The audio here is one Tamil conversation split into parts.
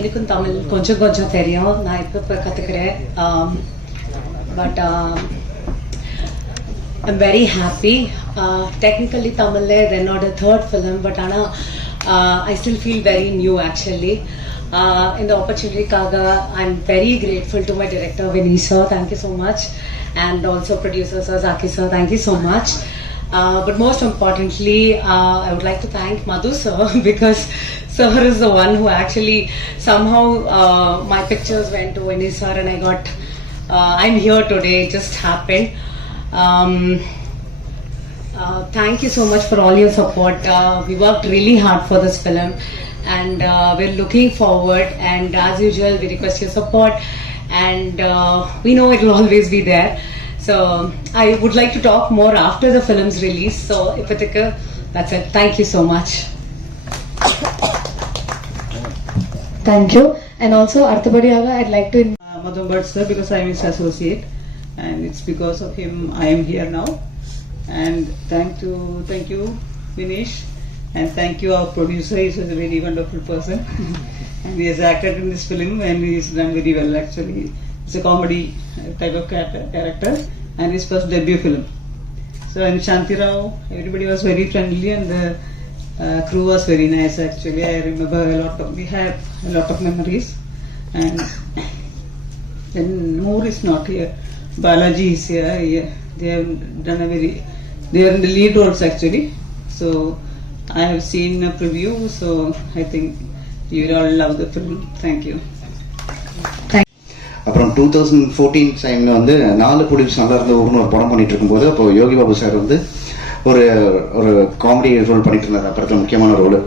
எனக்கும் தமிழ் கொஞ்சம் கொஞ்சம் தெரியும். நான் இப்போ இப்போ கற்றுக்கிறேன் but I'm very happy technically தமிழ்ல இது என்னோட தேர்ட் ஃபிலிம் பட் ஆனால் I still feel very new actually இந்த ஆப்பர்ச்சுனிட்டிக்காக I am very grateful to my director Vini sir thank you so much and also producer sir Jackie sir thank you so much Uh, but most importantly, uh, I would like to thank Madhu sir because sir is the one who actually somehow uh, my pictures went to sir and I got uh, I'm here today. It just happened. Um, uh, thank you so much for all your support. Uh, we worked really hard for this film and uh, we're looking forward. And as usual, we request your support and uh, we know it will always be there. So I would like to talk more after the film's release. So, Ipatika, that's it. Thank you so much. Thank you. And also, Arthabadiaga, I'd like to... Uh, Madam Bhatt sir, because I'm his associate and it's because of him I am here now. And thank to thank you, Vinish, and thank you, our producer. He's a very wonderful person. and he has acted in this film and he's done very well actually. It's a comedy type of character and his first debut film. So, and Shanti Rao, everybody was very friendly and the uh, crew was very nice actually I remember a lot of we have a lot of memories and then Moore is not here. Balaji is here. Yeah, they have done a very. They are in the lead roles actually. So I have seen a preview. So I think you will all love the film. Thank you. அப்புறம் டூ தௌசண்ட் ஃபோர்டீன் டைமில் வந்து நாலு போலீஸ் நல்லா இருந்த ஊர்னு ஒரு படம் பண்ணிட்டு இருக்கும்போது அப்போ யோகி பாபு சார் வந்து ஒரு ஒரு காமெடி ரோல் பண்ணிட்டு இருந்தார் அந்த படத்தில் முக்கியமான ரோல்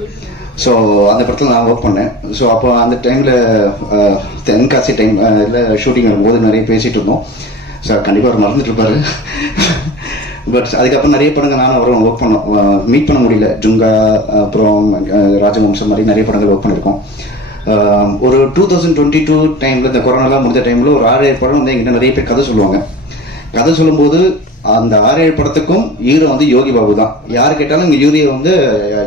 ஸோ அந்த படத்தில் நான் ஒர்க் பண்ணேன். ஸோ அப்போ அந்த டைமில் தென்காசி டைம் இல்லை ஷூட்டிங் வரும்போது நிறைய பேசிகிட்டு இருந்தோம். ஸோ கண்டிப்பாக அவர் மறந்துட்டு பட் அதுக்கப்புறம் நிறைய படங்கள் நானும் அவரும் ஒர்க் பண்ணோம். மீட் பண்ண முடியல. ஜுங்கா அப்புறம் ராஜவம்சம் மாதிரி நிறைய படங்கள் ஒர்க் பண்ணியிருக்கோம். ஒரு டூ தௌசண்ட் டுவெண்ட்டி டூ டைமில் இந்த கொரோனாலாம் முடிஞ்ச டைமில் ஒரு ஆறு படம் வந்து எங்கிட்ட நிறைய பேர் கதை சொல்லுவாங்க. கதை சொல்லும்போது அந்த ஆறு ஏழு படத்துக்கும் ஹீரோ வந்து யோகி பாபு தான். யார் கேட்டாலும் இங்கே யூரியோ வந்து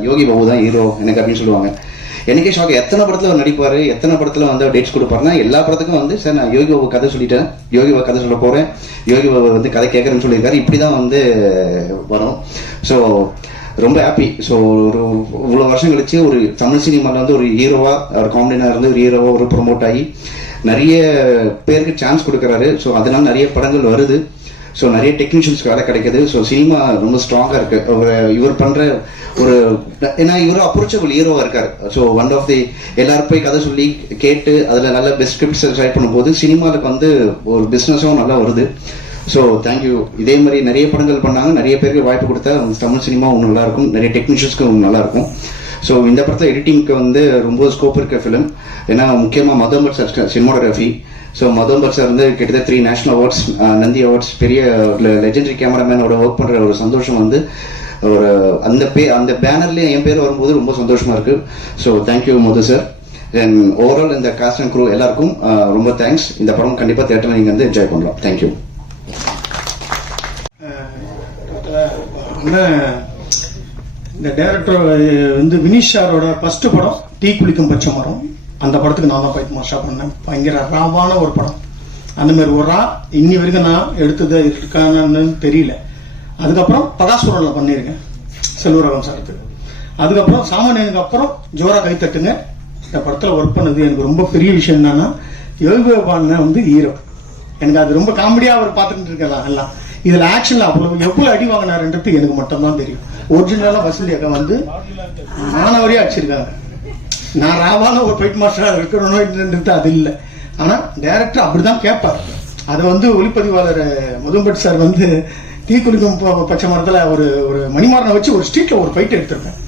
யோகி பாபு தான் ஹீரோ எனக்கு அப்படின்னு சொல்லுவாங்க. எனக்கே ஷாக் எத்தனை படத்தில் அவர் நடிப்பார் எத்தனை படத்தில் வந்து டேட்ஸ் கொடுப்பாருன்னா எல்லா படத்துக்கும் வந்து சார் நான் யோகி பாபு கதை சொல்லிட்டேன். யோகி பாபு கதை சொல்ல போகிறேன் யோகி பாபு வந்து கதை கேட்குறேன்னு சொல்லியிருக்காரு. இப்படி தான் வந்து வரும். ஸோ ரொம்ப ஹாப்பி ஸோ ஒரு இவ்வளோ வருஷம் கழிச்சு ஒரு தமிழ் சினிமாவில் வந்து ஒரு ஹீரோவாக ஒரு காமெடினாக இருந்து ஒரு ஹீரோவாக ஒரு ப்ரொமோட் ஆகி நிறைய பேருக்கு சான்ஸ் கொடுக்குறாரு. ஸோ அதனால நிறைய படங்கள் வருது. ஸோ நிறைய டெக்னீஷியன்ஸ்க்கு வேலை கிடைக்குது. ஸோ சினிமா ரொம்ப ஸ்ட்ராங்காக இருக்கு. அவர் இவர் பண்ணுற ஒரு ஏன்னா இவர் அப்ரோச்சபிள் ஹீரோவாக இருக்கார். ஸோ ஒன் ஆஃப் தி எல்லாரும் போய் கதை சொல்லி கேட்டு அதில் நல்ல பெஸ்ட் ஸ்கிரிப்ட்ஸ் ட்ரை பண்ணும்போது சினிமாவுக்கு வந்து ஒரு பிஸ்னஸும் நல்லா வருது. ஸோ தேங்க்யூ இதே மாதிரி நிறைய படங்கள் பண்ணாங்க. நிறைய பேருக்கு வாய்ப்பு கொடுத்தா தமிழ் சினிமா ஒன்று நல்லா இருக்கும். நிறைய டெக்னீஷியன்ஸ்க்கு ஒன்று ஸோ இந்த படத்தில் எடிட்டிங்க்கு வந்து ரொம்ப ஸ்கோப் இருக்க ஃபிலிம் ஏன்னா முக்கியமாக மதம்பர் சார் சினிமாடோகிராஃபி ஸோ மதம் சார் வந்து கிட்டத்தட்ட three national awards Nandi awards பெரிய லெஜெண்டரி கேமராமேனோட ஒர்க் பண்ணுற ஒரு சந்தோஷம் வந்து ஒரு அந்த பே அந்த பேனர்லேயே என் பேர் வரும்போது ரொம்ப சந்தோஷமாக இருக்குது so thank you Madhu sir and overall இந்த காஸ்ட் அண்ட் க்ரூ எல்லாருக்கும் ரொம்ப தேங்க்ஸ் இந்த படம் கண்டிப்பாக தேட்டரில் நீங்கள் வந்து என்ஜாய் பண்ணலாம். தேங்க்யூ இந்த டேரக்டர் வந்து வினிஷ் சாரோட படம் டீ குளிக்கும் பச்சை மரம். அந்த படத்துக்கு நான் தான் ஃபைட் மாஸ்டா பண்ணேன். பயங்கர ராவான ஒரு படம். அந்த மாதிரி ஒரு ரா இன்னி வரைக்கும் நான் எடுத்தது இருக்கானு தெரியல. அதுக்கப்புறம் பகாசுரன்ல பண்ணியிருக்கேன் செல்வரகம் சாரத்துக்கு. அதுக்கப்புறம் சாமானியனுக்கு அப்புறம் ஜோரா கைத்தட்டுங்க இந்த படத்தில் ஒர்க் பண்ணது எனக்கு ரொம்ப பெரிய விஷயம் என்னன்னா யோகபான வந்து ஹீரோ எனக்கு அது ரொம்ப காமெடியாக அவர் பார்த்துட்டு இருக்கலாம் எல்லாம் இதில் ஆக்ஷனில் அவ்வளோ எவ்வளோ அடி வாங்கினாருன்றது எனக்கு மட்டும்தான் தெரியும். ஒரிஜினலாக வசூலியாக வந்து மாணவரே அடிச்சிருக்காங்க நான் ராவான ஒரு ஃபைட் மாஸ்டராக இருக்கணும்ன்றது அது இல்லை. ஆனால் டேரக்டர் அப்படி தான் கேட்பார். அதை வந்து ஒளிப்பதிவாளர் மதும்பட் சார் வந்து டீ குடிக்கும் பச்சை மரத்தில் ஒரு ஒரு மணிமாரனை வச்சு ஒரு ஸ்ட்ரீட்டில் ஒரு ஃபைட் எடுத்திருப்பேன்.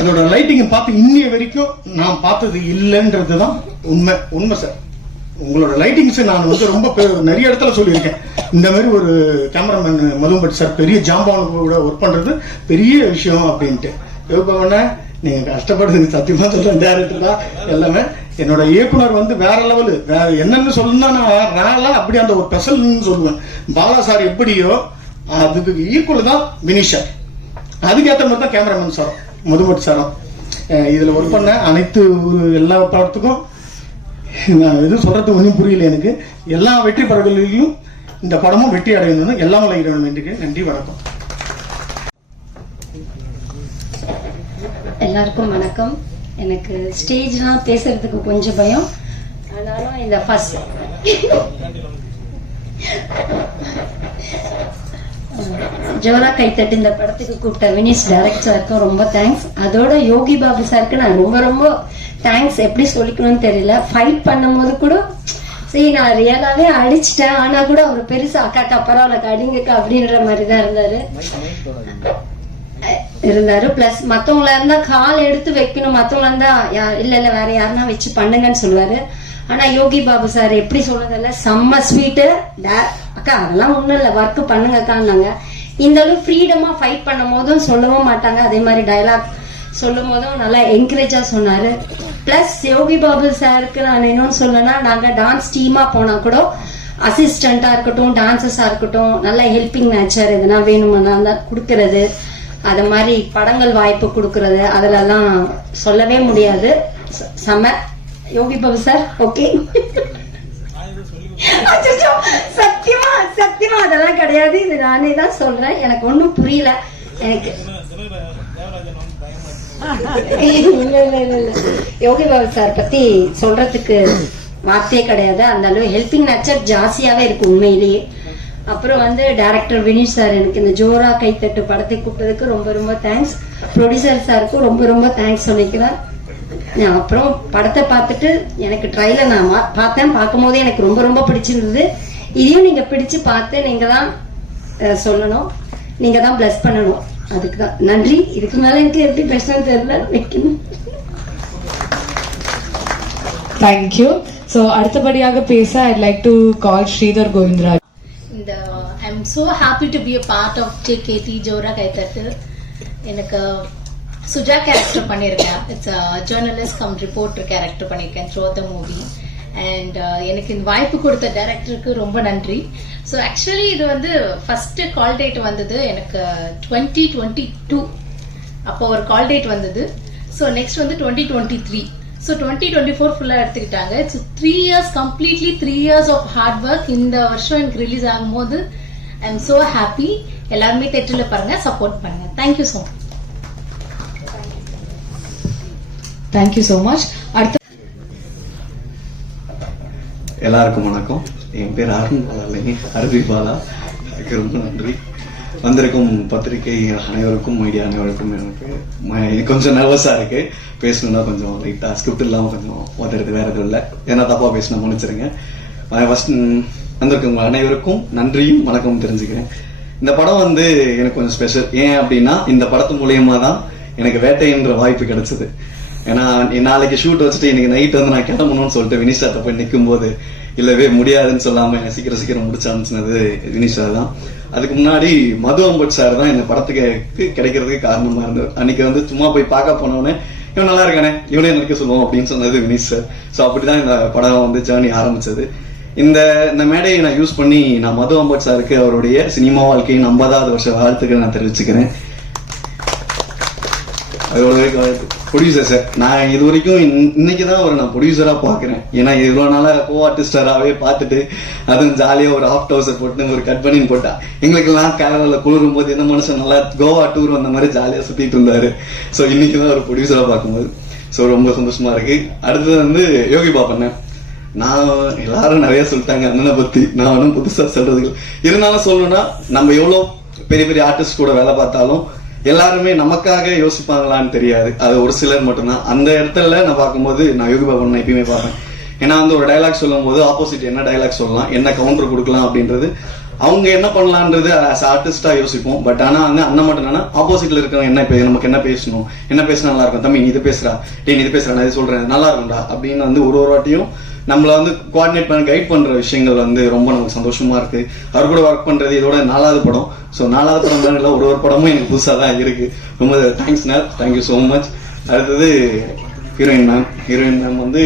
என்னோட லைட்டிங்கை பார்த்து இன்னைய வரைக்கும் நான் பார்த்தது இல்லைன்றது தான் உண்மை உண்மை சார். உங்களோட லைட்டிங்ஸ் நான் வந்து ரொம்ப நிறைய இடத்துல சொல்லியிருக்கேன். இந்த மாதிரி ஒரு கேமராமேன் மதும்பட் சார் பெரிய ஜாம்பான் கூட ஒர்க் பண்ணுறது பெரிய விஷயம் அப்படின்ட்டு. யோகவன நீங்க கஷ்டப்படுறது சத்தியமா சொல்றேன். டேரக்டர் தான் எல்லாமே என்னோட இயக்குனர் வந்து வேற லெவலு. வேற என்னன்னு சொல்லணும்னா நான் ராலா அப்படி அந்த ஒரு பெசல்னு சொல்லுவேன். பாலா சார் எப்படியோ அதுக்கு ஈக்குவல் தான் வினிஷா அதுக்கேற்ற மாதிரி தான் கேமராமேன் சார் மதுமட் சாரம் இதில் இதுல ஒர்க் பண்ண அனைத்து ஒரு எல்லா படத்துக்கும் நான் எதுவும் சொல்றது ஒன்றும் புரியல எனக்கு. எல்லா வெற்றி படங்களிலும் இந்த படமும் வெற்றி அடையணும்னு எல்லாம் வளர்கிறேன் இறைவன் நன்றி வணக்கம். எல்லாருக்கும் வணக்கம். எனக்கு ஸ்டேஜ்லாம் பேசுறதுக்கு கொஞ்சம் பயம். ஆனாலும் இந்த ஃபர்ஸ்ட் ஜோரா கைத்தட்டு இந்த படத்துக்கு கூப்பிட்ட வினிஷ் டைரக்டர் சாருக்கும் ரொம்ப தேங்க்ஸ் அதோட யோகி பாபு சாருக்கு நான் ரொம்ப ரொம்ப தேங்க்ஸ் எப்படி சொல்லிக்கணும்னு தெரியல. ஃபைட் பண்ணும்போது கூட சரி நான் ரியலாவே அடிச்சிட்டேன். ஆனா கூட அவர் பெருசா அக்காக்கா பரவாயில்ல அடிங்கக்கா அப்படின்ற மாதிரி தான் இருந்தாரு. இருந்தாரு. பிளஸ் மத்தவங்களா இருந்தா கால் எடுத்து வைக்கணும். மத்தவங்களா இருந்தா இல்ல இல்ல வேற யாருன்னா வச்சு பண்ணுங்கன்னு சொல்லுவாரு. ஆனா யோகி பாபு சார் எப்படி சொல்றதில்ல செம்ம ஸ்வீட்டு அக்கா அதெல்லாம் ஒண்ணும் இல்ல. ஒர்க் பண்ணுங்கக்கான்னாங்க இந்த அளவு ஃப்ரீடமா ஃபைட் பண்ணும் போதும் சொல்லவும் மாட்டாங்க. அதே மாதிரி டயலாக் சொல்லும் போதும் நல்லா என்கரேஜா சொன்னாரு. பிளஸ் யோகி பாபு சாருக்கு நான் என்னன்னு சொல்லனா நாங்க டான்ஸ் டீமா போனா கூட அசிஸ்டண்டா இருக்கட்டும் டான்சஸா இருக்கட்டும் நல்ல ஹெல்பிங் நேச்சர் எதுனா வேணுமானா தான் கொடுக்கறது. அது மாதிரி படங்கள் வாய்ப்பு கொடுக்கறது அதுலலாம் சொல்லவே முடியாது. செம. Yogi Babu sir okay. சத்தியமா சத்தியமா அதெல்லாம் கிடையாது. இது நானே தான் சொல்றேன். எனக்கு ஒன்றும் புரியல. எனக்கு யோகி பாபு சார் பத்தி சொல்றதுக்கு வார்த்தையே கிடையாது. அந்த அளவு ஹெல்பிங் நேச்சர் ஜாஸ்தியாவே இருக்கு உண்மையிலேயே. அப்புறம் வந்து டைரக்டர் வினீஷ் சார் எனக்கு இந்த ஜோரா கைத்தட்டு படத்தை கூப்பிட்டதுக்கு ரொம்ப ரொம்ப தேங்க்ஸ் ப்ரொடியூசர் சாருக்கும் ரொம்ப ரொம்ப தேங்க்ஸ் சொல்லிக்கிறேன் நான் அப்புறம் படத்தை பார்த்துட்டு எனக்கு ட்ரைலர் நான் பார்த்தேன் பார்த்தேன். பார்க்கும்போதே எனக்கு ரொம்ப ரொம்ப பிடிச்சிருந்தது. இதையும் நீங்க பிடிச்சு பார்த்து நீங்க தான் சொல்லணும். நீங்க தான் பிளஸ் பண்ணணும். அதுக்கு தான். நன்றி. இதுக்கு மேல எனக்கு எப்படி பேசணும்னு தெரியல. வைக்கணும். தேங்க்யூ ஸோ அடுத்தபடியாக பேச I'd like to call Sridhar Govindaraj இந்த I am so happy to be a part of J KD ஜோரா கைத்தட்டு எனக்கு சுஜா கேரக்டர் பண்ணியிருக்கேன். It's journalist cum reporter character பண்ணியிருக்கேன் த்ரோ த மூவி அண்ட் எனக்கு இந்த வாய்ப்பு கொடுத்த டேரக்டருக்கு ரொம்ப நன்றி. ஸோ ஆக்சுவலி இது வந்து ஃபர்ஸ்ட் கால் டேட் வந்தது எனக்கு டுவெண்ட்டி டுவெண்ட்டி டூ அப்போ ஒரு கால் டேட் வந்தது. ஸோ நெக்ஸ்ட் வந்து twenty twenty three so twenty twenty four ஃபுல்லாக எடுத்துக்கிட்டாங்க. It's three years completely three years of hard work இந்த வருஷம் எனக்கு ரிலீஸ் ஆகும்போது ஐ எம் ஸோ ஹாப்பி எல்லாருமே தேட்டரில் பாருங்க சப்போர்ட் பண்ணுங்க. Thank you so much thank you so much அடுத்த எல்லாருக்கும் வணக்கம். என் பேர் அருண் பாலா இல்லைங்க அரபி பாலா. அதுக்கு ரொம்ப நன்றி. வந்திருக்கும் பத்திரிகை அனைவருக்கும் மீடியா அனைவருக்கும் எனக்கு கொஞ்சம் நர்வஸா இருக்கு. பேசணும்னா கொஞ்சம் லைட்டா ஸ்கிரிப்ட் இல்லாம கொஞ்சம் உதறது வேற எதுவும் இல்லை. ஏன்னா தப்பா பேசினா மன்னிச்சிருங்க ஃபஸ்ட் வந்திருக்கும் அனைவருக்கும் நன்றியும் வணக்கமும் தெரிஞ்சுக்கிறேன். இந்த படம் வந்து எனக்கு கொஞ்சம் ஸ்பெஷல் ஏன் அப்படின்னா இந்த படத்து மூலியமா தான் எனக்கு வேட்டைன்ற வாய்ப்பு கிடைச்சது. ஏன்னா நாளைக்கு ஷூட் வச்சுட்டு இன்னைக்கு நைட் வந்து நான் கிளம்பணும்னு சொல்லிட்டு வினிஷாட்ட போய் நிற்கும் போது இல்லவே முடியாதுன்னு சொல்லாம என்னை சீக்கிரம் சீக்கிரம் முடிச்சான்னு சொன்னது வினிஷா தான். அதுக்கு முன்னாடி மது அம்பட் சார் தான் இந்த படத்துக்கு கிடைக்கிறதுக்கு காரணமா இருந்தார். அன்னைக்கு வந்து சும்மா போய் பார்க்க போனோடனே இவன் நல்லா இருக்கானே இவனே நடிக்க சொல்லுவோம் அப்படின்னு சொன்னது வினிஷ் சார் ஸோ அப்படிதான் இந்த படம் வந்து ஜேர்னி ஆரம்பிச்சது. இந்த இந்த மேடையை நான் யூஸ் பண்ணி நான் மது அம்பட் சாருக்கு அவருடைய சினிமா வாழ்க்கையின் ஐம்பதாவது வருஷ வாழ்த்துக்களை நான் தெரிவிச்சுக்கிறேன். அதோட ப்ரொடியூசர் சார் நான் இது வரைக்கும் இன்னைக்கு தான் ஒரு நான் ப்ரொடியூசரா பாக்குறேன் ஏன்னா இவ்வளவு நாளா கோ ஆர்டிஸ்டராகவே பார்த்துட்டு அதுவும் ஜாலியா ஒரு ஆஃப் டவுசர் போட்டு ஒரு கட் பண்ணி போட்டா எங்களுக்கு எல்லாம் கேரளால குளிரும் போது இந்த மனுஷன் நல்லா கோவா டூர் வந்த மாதிரி ஜாலியா சுத்திட்டு இருந்தாரு. ஸோ இன்னைக்கு தான் ஒரு ப்ரொடியூசரா பார்க்கும்போது. ஸோ ரொம்ப சந்தோஷமா இருக்கு. அடுத்தது வந்து யோகி பாப்பண்ணேன். நான் எல்லாரும் நிறைய சொல்லிட்டாங்க அண்ணனை பத்தி. நான் ஒன்றும் புதுசா சொல்றது இருந்தாலும் சொல்லணும்னா நம்ம எவ்வளவு பெரிய பெரிய ஆர்டிஸ்ட் கூட வேலை பார்த்தாலும் எல்லாருமே நமக்காக யோசிப்பாங்களான்னு தெரியாது. அது ஒரு சிலர் மட்டும்தான். அந்த இடத்துல நான் பார்க்கும்போது நான் யோகி பாபன் எப்பயுமே பார்ப்பேன். ஏன்னா வந்து ஒரு டைலாக் சொல்லும் போது ஆப்போசிட் என்ன டைலாக் சொல்லலாம் என்ன கவுண்டர் கொடுக்கலாம் அப்படின்றது அவங்க என்ன பண்ணலான்றது ஆர்டிஸ்டா யோசிப்போம். பட் ஆனா வந்து அண்ணன் மட்டும் என்னன்னா ஆப்போசிட்ல இருக்கிறவங்க என்ன நமக்கு என்ன பேசணும் என்ன பேசினா நல்லா இருக்கும். தம்பி நீ இது பேசுறா டே நீ இது பேசுறா நான் இது சொல்றேன். நல்லா இருக்கும்டா அப்படின்னு வந்து ஒரு ஒரு வாட்டியும் நம்மளை வந்து கோஆர்டினேட் பண்ண கைட் பண்ற விஷயங்கள் வந்து ரொம்ப நமக்கு சந்தோஷமா இருக்கு. அவர் கூட ஒர்க் பண்றது இதோட நாலாவது படம். ஸோ நாலாவது படம் தான் ஒரு ஒரு படமும் எனக்கு புதுசா தான் இருக்கு. ரொம்ப தேங்க்ஸ் நேர் தேங்க்யூ ஸோ மச் அடுத்தது ஹீரோயின் மேம் ஹீரோயின் மேம் வந்து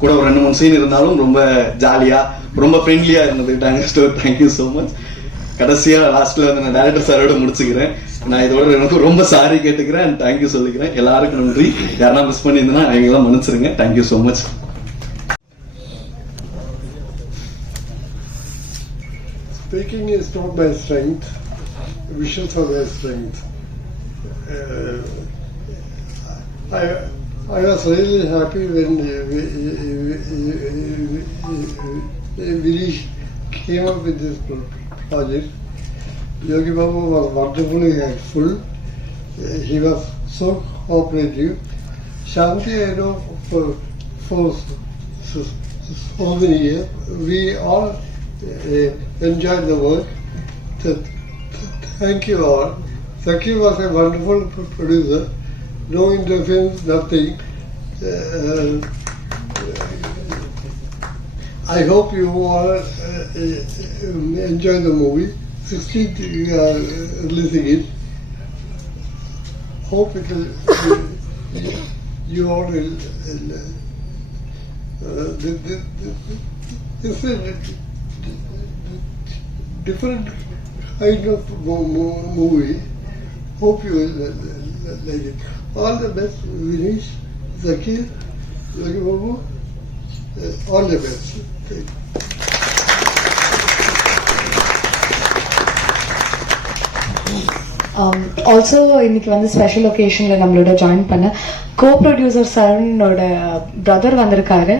கூட ஒரு ரெண்டு மூணு சீன் இருந்தாலும் ரொம்ப ஜாலியா ரொம்ப ஃப்ரெண்ட்லியா இருந்துக்கிட்டாங்க so thank you so much கடைசியா லாஸ்ட்ல வந்து நான் டேரக்டர் சாரோட முடிச்சுக்கிறேன். நான் இதோட எனக்கு ரொம்ப சாரி கேட்டுக்கிறேன். அண்ட் தேங்க்யூ சொல்லிக்கிறேன். எல்லாருக்கும் நன்றி. யாரா மிஸ் பண்ணியிருந்தேன்னா எங்கெல்லாம் மன்னிச்சிருங்க. Thank you so much Speaking is not my strength, visuals are my strength. Uh, I, I was really happy when Virish came up with this project. Yogi Babu was wonderfully helpful. He was so cooperative. Shanti, I know for, for so, so many years, we all uh, enjoyed the work. Th- th- Thank you all. Saki was a wonderful producer. No interference, nothing. Uh, I hope you all uh, uh, enjoy the movie. 16th we are uh, releasing it. Hope it will. you all will. Uh, it's a different kind of mo- mo- movie. Hope you will uh, uh, like it. All the best, Vinesh, Zakir, Yogi Babu. Uh, all the best. Thank you. Also Um, இன்னைக்கு வந்து ஸ்பெஷல் ஒகேஷன்ல நம்மளோட ஜாயின் பண்ண கோ ப்ரொடியூசர் சரனோட பிரதர் வந்திருக்காரு